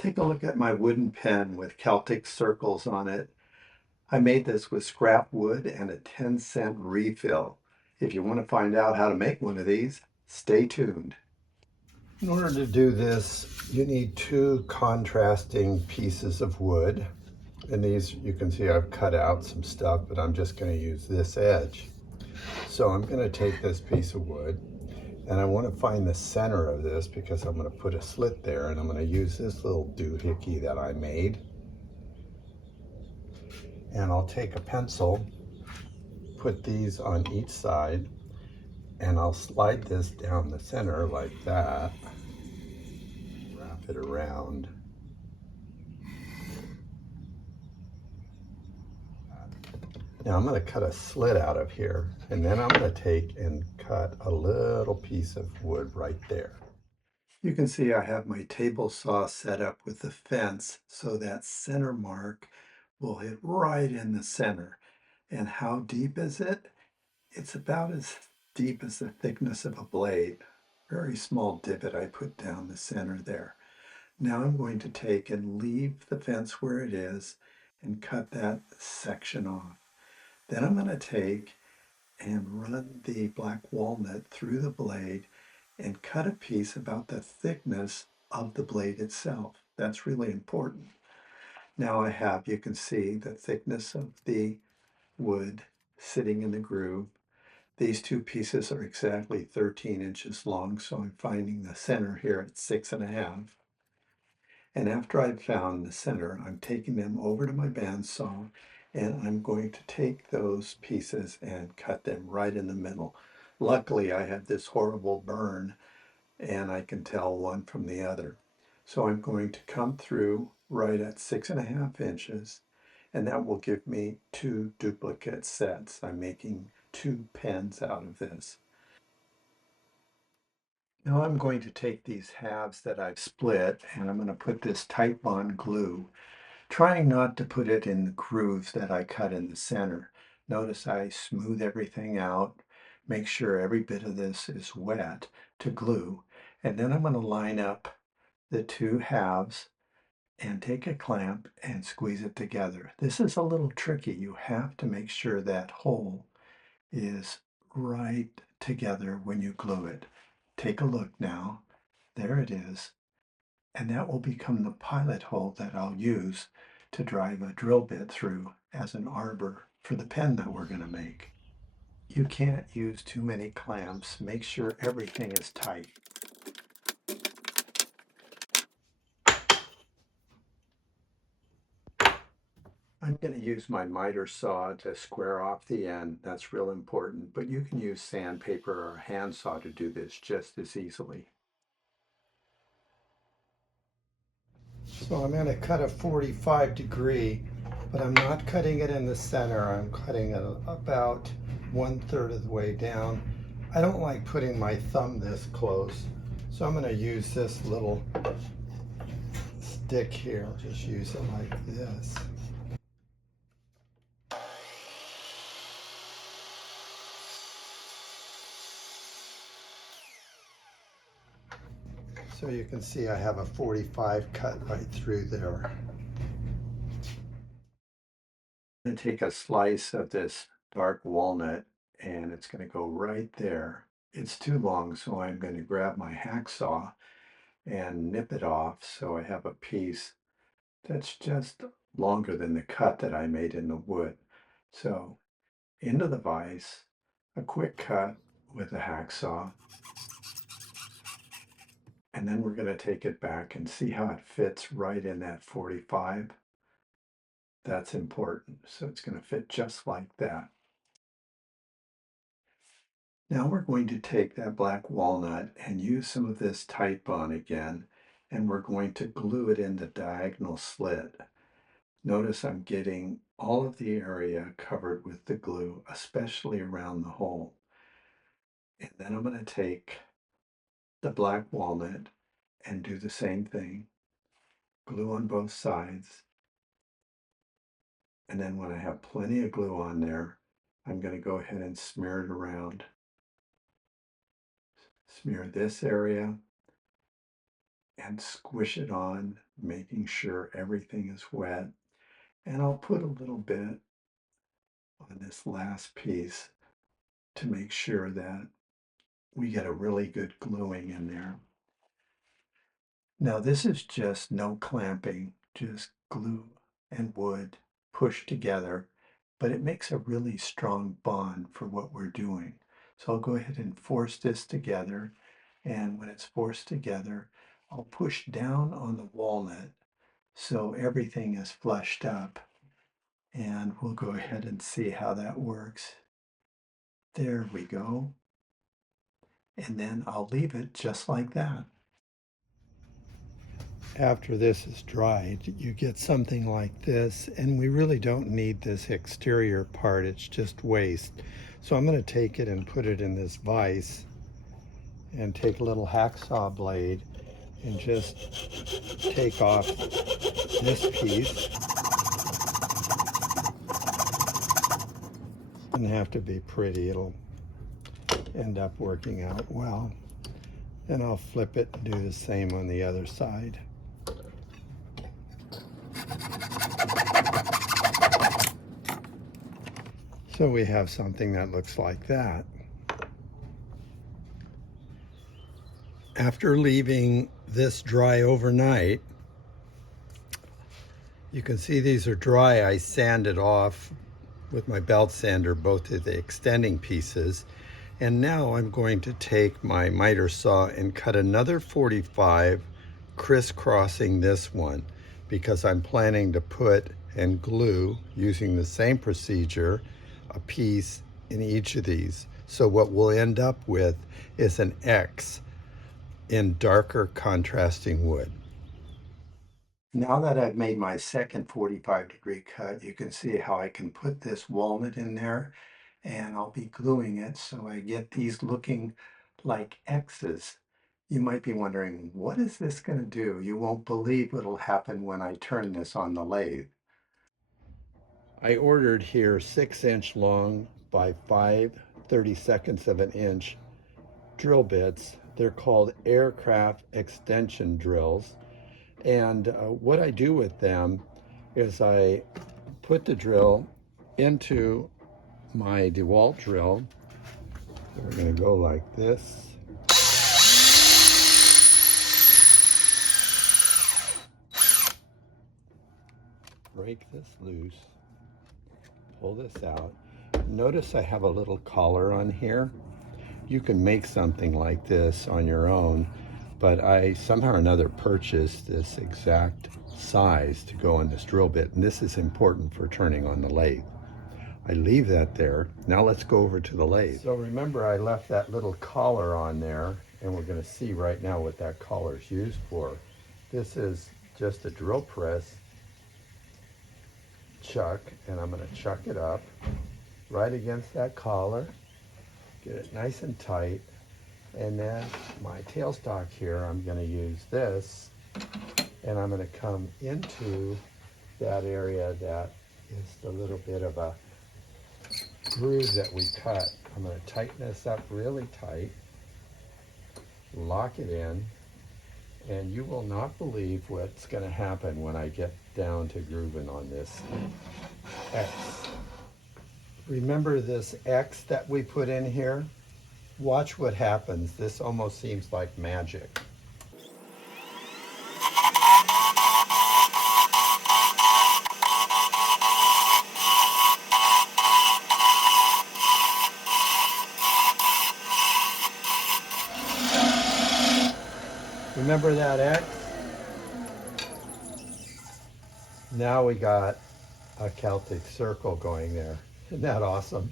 Take a look at my wooden pen with Celtic circles on it. I made this with scrap wood and a 10-cent refill. If you want to find out how to make one of these, stay tuned. In order to do this, you need two contrasting pieces of wood. And these, you can see I've cut out some stuff, but I'm just going to use this edge. So I'm going to take this piece of wood and I want to find the center of this because I'm going to put a slit there, and I'm going to use this little doohickey that I made. And I'll take a pencil, put these on each side, and I'll slide this down the center like that, wrap it around. Now I'm going to cut a slit out of here, and then I'm going to take and cut a little piece of wood right there. You can see I have my table saw set up with the fence so that center mark will hit right in the center. And how deep is it? It's about as deep as the thickness of a blade. Very small divot I put down the center there. Now I'm going to take and leave the fence where it is and cut that section off. Then I'm going to take and run the black walnut through the blade and cut a piece about the thickness of the blade itself. That's really important. Now I have, you can see the thickness of the wood sitting in the groove. These two pieces are exactly 13 inches long, so I'm finding the center here at 6.5. And after I've found the center, I'm taking them over to my bandsaw, and I'm going to take those pieces and cut them right in the middle. Luckily, I had this horrible burn, and I can tell one from the other. So I'm going to come through right at 6.5 inches, and that will give me two duplicate sets. I'm making two pens out of this. Now I'm going to take these halves that I've split, and I'm going to put this Titebond glue, trying not to put it in the grooves that I cut in the center. Notice I smooth everything out, make sure every bit of this is wet to glue, and then I'm going to line up the two halves and take a clamp and squeeze it together. This is a little tricky. You have to make sure that hole is right together when you glue it. Take a look now. There it is. And that will become the pilot hole that I'll use to drive a drill bit through as an arbor for the pen that we're going to make. You can't use too many clamps. Make sure everything is tight. I'm going to use my miter saw to square off the end. That's real important, but you can use sandpaper or a handsaw to do this just as easily. So I'm going to cut a 45 degree, but I'm not cutting it in the center. I'm cutting it about 1/3 of the way down. I don't like putting my thumb this close, so I'm going to use this little stick here. Just use it like this. So you can see I have a 45 cut right through there. I'm going to take a slice of this dark walnut, and it's going to go right there. It's too long, so I'm going to grab my hacksaw and nip it off so I have a piece that's just longer than the cut that I made in the wood. So into the vise, a quick cut with a hacksaw, and then we're going to take it back and see how it fits right in that 45. That's important. So it's going to fit just like that. Now we're going to take that black walnut and use some of this Titebond again, and we're going to glue it in the diagonal slit. Notice I'm getting all of the area covered with the glue, especially around the hole. And then I'm going to take the black walnut and do the same thing. Glue on both sides. And then when I have plenty of glue on there, I'm going to go ahead and smear it around. Smear this area and squish it on, making sure everything is wet. And I'll put a little bit on this last piece to make sure that we get a really good gluing in there. Now this is just no clamping, just glue and wood pushed together, but it makes a really strong bond for what we're doing. So I'll go ahead and force this together, and when it's forced together, I'll push down on the walnut so everything is flushed up, and we'll go ahead and see how that works. There we go. And then I'll leave it just like that. After this is dried, you get something like this, and we really don't need this exterior part, it's just waste. So I'm going to take it and put it in this vise and take a little hacksaw blade and just take off this piece. Doesn't have to be pretty, it'll end up working out well. Then I'll flip it and do the same on the other side. So we have something that looks like that. After leaving this dry overnight, you can see these are dry. I sanded off with my belt sander both of the extending pieces. And now I'm going to take my miter saw and cut another 45, crisscrossing this one, because I'm planning to put and glue, using the same procedure, a piece in each of these. So what we'll end up with is an X in darker contrasting wood. Now that I've made my second 45-degree cut, you can see how I can put this walnut in there, and I'll be gluing it so I get these looking like X's. You might be wondering, what is this going to do? You won't believe what'll happen when I turn this on the lathe. I ordered here 6-inch long by 5/32 of an inch drill bits. They're called aircraft extension drills. And what I do with them is I put the drill into my DeWalt drill. We're going to go like this. Break this loose. Pull this out. Notice I have a little collar on here. You can make something like this on your own, but I somehow or another purchased this exact size to go on this drill bit, and this is important for turning on the lathe. I leave that there. Now let's go over to the lathe. So remember, I left that little collar on there, and we're going to see right now what that collar is used for. This is just a drill press chuck, and I'm going to chuck it up right against that collar, get it nice and tight, and then my tailstock here, I'm going to use this, and I'm going to come into that area that is the little bit of a groove that we cut. I'm going to tighten this up really tight, lock it in, and you will not believe what's going to happen when I get down to grooving on this X. Remember this X that we put in here? Watch what happens. This almost seems like magic. Remember that X? Now we got a Celtic circle going there. Isn't that awesome?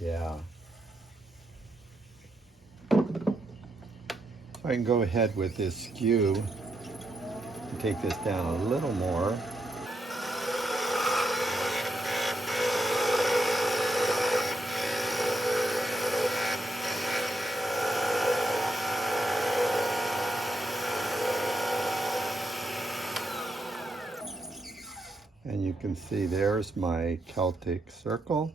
Yeah. I can go ahead with this skew and take this down a little more. And you can see there's my Celtic circle.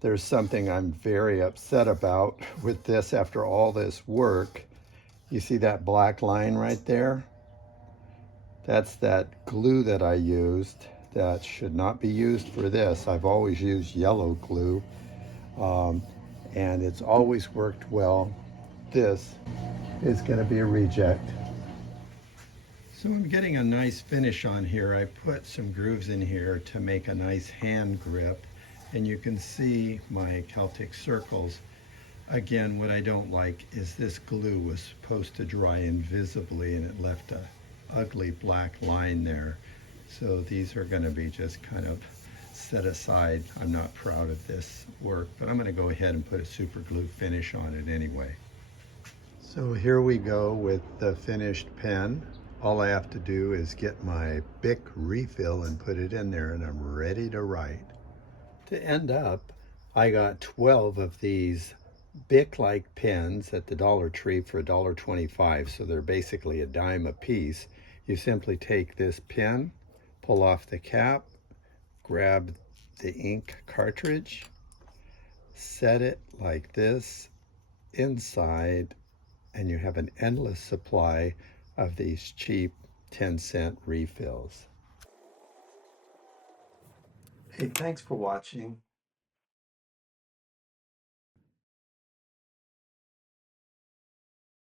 There's something I'm very upset about with this after all this work, You see that black line right there? That's that glue that I used that should not be used for this. I've always used yellow glue, and it's always worked well. This is going to be a reject. So I'm getting a nice finish on here. I put some grooves in here to make a nice hand grip, and you can see my Celtic circles. Again, what I don't like is this glue was supposed to dry invisibly and it left a ugly black line there. So these are going to be just kind of set aside. I'm not proud of this work, but I'm going to go ahead and put a super glue finish on it anyway. So here we go with the finished pen. All I have to do is get my Bic refill and put it in there and I'm ready to write. To end up, I got 12 of these Bic-like pens at the Dollar Tree for $1.25, so they're basically a dime a piece. You simply take this pen, pull off the cap, grab the ink cartridge, set it like this inside, and you have an endless supply of these cheap 10-cent refills. Hey, thanks for watching.